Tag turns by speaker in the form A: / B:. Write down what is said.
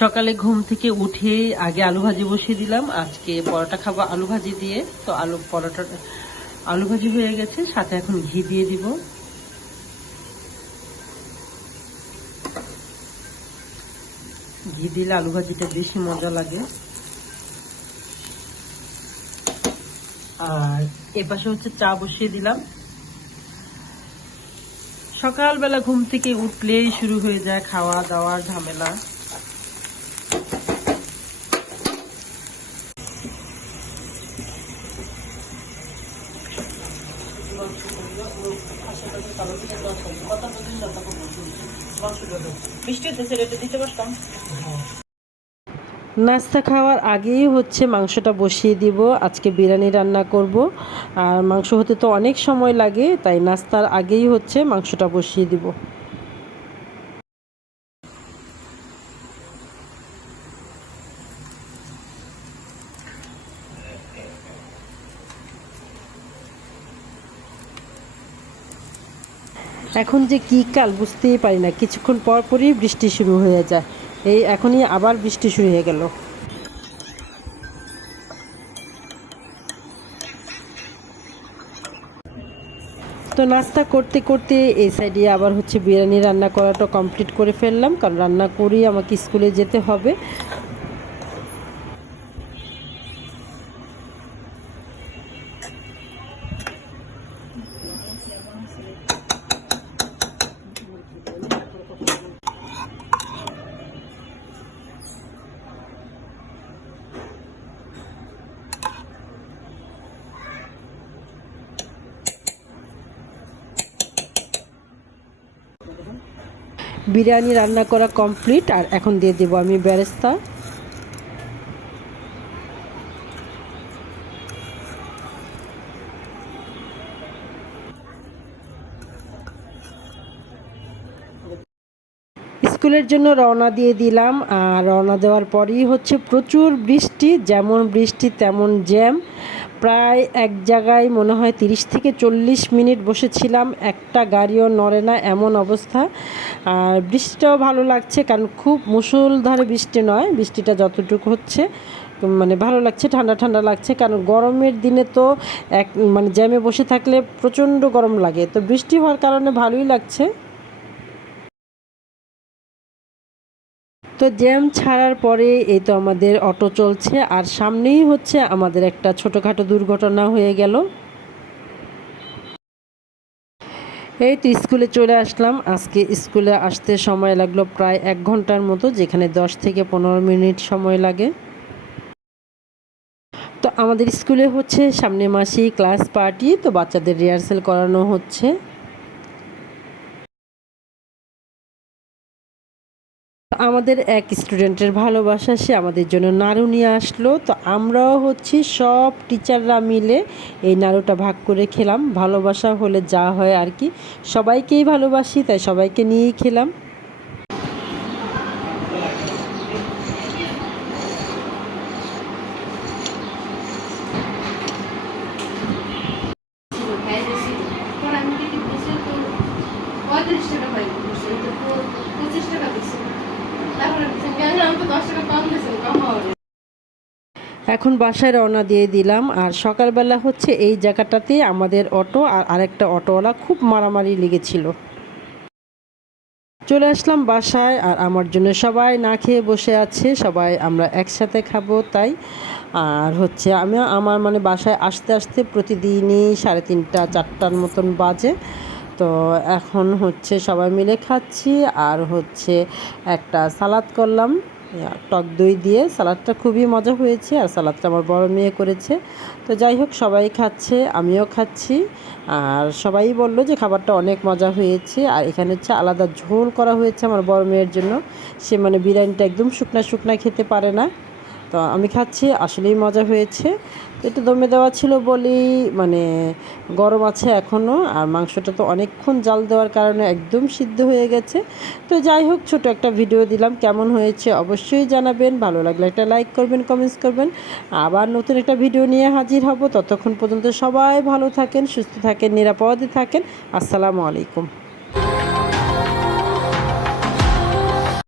A: সকালে ঘুম থেকে উঠে আগে আলু ভাজি বসিয়ে দিলাম। আজকে পরোটা খাব আলু ভাজি দিয়ে। তো আলু পরোটা, আলু ভাজি হয়ে গেছে, সাথে এখন ঘি দিয়ে দিব। ঘি দিলে আলু ভাজিটা বেশি মজা লাগে। আর এপাশে হচ্ছে চা বসিয়ে দিলাম। সকালবেলা ঘুম থেকে উঠলেই শুরু হয়ে যায় খাওয়া দাওয়ার ঝামেলা। নাস্তা খাওয়ার আগেই হচ্ছে মাংসটা বসিয়ে দিব। আজকে বিরিয়ানি রান্না করব। আর মাংস হতে তো অনেক সময় লাগে, তাই নাস্তার আগেই হচ্ছে মাংসটা বসিয়ে দিব। এখন যে কী কাল বুঝতেই পারি না। কিছুক্ষণ পর পরই বৃষ্টি শুরু হয়ে যায়। এই এখনই আবার বৃষ্টি শুরু হয়ে গেল। তো নাস্তা করতে করতে এই সাইডে আবার হচ্ছে বিরিয়ানি রান্না করাটা কমপ্লিট করে ফেললাম। কারণ রান্না করেই আমাকে স্কুলে যেতে হবে। বিরিয়ানি রান্না করা কমপ্লিট আর এখন দিয়ে দেবো আমি বেরেস্তা স্কুলের জন্য রওনা দিয়ে দিলাম, আর রওনা দেওয়ার পরই হচ্ছে প্রচুর বৃষ্টি, যেমন বৃষ্টি তেমন জ্যাম। প্রায় এক জায়গায় মনে হয় তিরিশ থেকে চল্লিশ মিনিট বসেছিলাম, একটা গাড়িও নড়ে না, এমন অবস্থা। আর বৃষ্টিটাও ভালো লাগছে, কারণ খুব মুসলধারে বৃষ্টি নয়, বৃষ্টিটা যতটুকু হচ্ছে মানে ভালো লাগছে, ঠান্ডা ঠান্ডা লাগছে, কারণ গরমের দিনে তো এক মানে জ্যামে বসে থাকলে প্রচণ্ড গরম লাগে। তো বৃষ্টি হওয়ার কারণে ভালোই লাগছে। তো জ্যাম ছাড়ার পরে এই তো আমাদের অটো চলছে, আর সামনেই হচ্ছে আমাদের একটা ছোটোখাটো দুর্ঘটনা হয়ে গেল। এই তো স্কুলে চলে আসলাম। আজকে স্কুলে আসতে সময় লাগল প্রায় এক ঘণ্টার মতো, যেখানে দশ থেকে পনেরো মিনিট সময় লাগে। তো আমাদের স্কুলে হচ্ছে সামনে মাসেই ক্লাস পার্টি, তো বাচ্চাদের রিহার্সেল করানো হচ্ছে। আমাদের এক স্টুডেন্টের ভালোবাসা, সে আমাদের জন্য নাড়ু নিয়ে আসলো। তো আমরাও হচ্ছি সব টিচাররা মিলে এই নাড়ুটা ভাগ করে খেলাম। ভালোবাসা হলে যা হয় আর কি। সবাইকেই ভালোবাসি, তাই সবাইকে নিয়েই খেলাম
B: পঁয়ত্রিশ টাকা পাই পঁচিশ টাকা দিচ্ছে তারপরে আমি তো দশ টাকা কম দিয়েছি কম হবে
A: এখন বাসায় রওনা দিয়ে দিলাম। আর সকালবেলা হচ্ছে এই জায়গাটাতে আমাদের অটো আর আরেকটা অটোওয়ালা খুব মারামারি লেগেছিল। চলে আসলাম বাসায় আর আমার জন্য সবাই না খেয়ে বসে আছে। সবাই আমরা একসাথে খাব তাই। আর হচ্ছে আমি, আমার মানে বাসায় আসতে আসতে প্রতিদিনই সাড়ে তিনটা, চারটার মতন বাজে। তো এখন হচ্ছে সবাই মিলে খাচ্ছি। আর হচ্ছে একটা সালাদ করলাম। টক দই দিয়ে সালাদটা খুবই মজা হয়েছে আর সালাদটা আমার বড় মেয়ে করেছে। তো যাই হোক, সবাই খাচ্ছে, আমিও খাচ্ছি। আর সবাই বলল যে খাবারটা অনেক মজা হয়েছে। আর এখানে হচ্ছে আলাদা ঝোল করা হয়েছে আমার বড় মেয়ের জন্য। সে মানে বিরিয়ানিটা একদম শুকনা শুকনা খেতে পারে না। তো আমি খাচ্ছি, আসলেই মজা হয়েছে। একটু দমে দেওয়া ছিল বলেই মানে গরম আছে এখনও আর মাংসটা তো অনেকক্ষণ জাল দেওয়ার কারণে একদম সিদ্ধ হয়ে গেছে। তো যাই হোক, ছোট একটা ভিডিও দিলাম, কেমন হয়েছে অবশ্যই জানাবেন। ভালো লাগলে একটা লাইক করবেন কমেন্টস করবেন। আবার নতুন একটা ভিডিও নিয়ে হাজির হব। ততক্ষণ পর্যন্ত সবাই ভালো থাকেন, সুস্থ থাকেন, নিরাপদে থাকেন। আসসালামু আলাইকুম।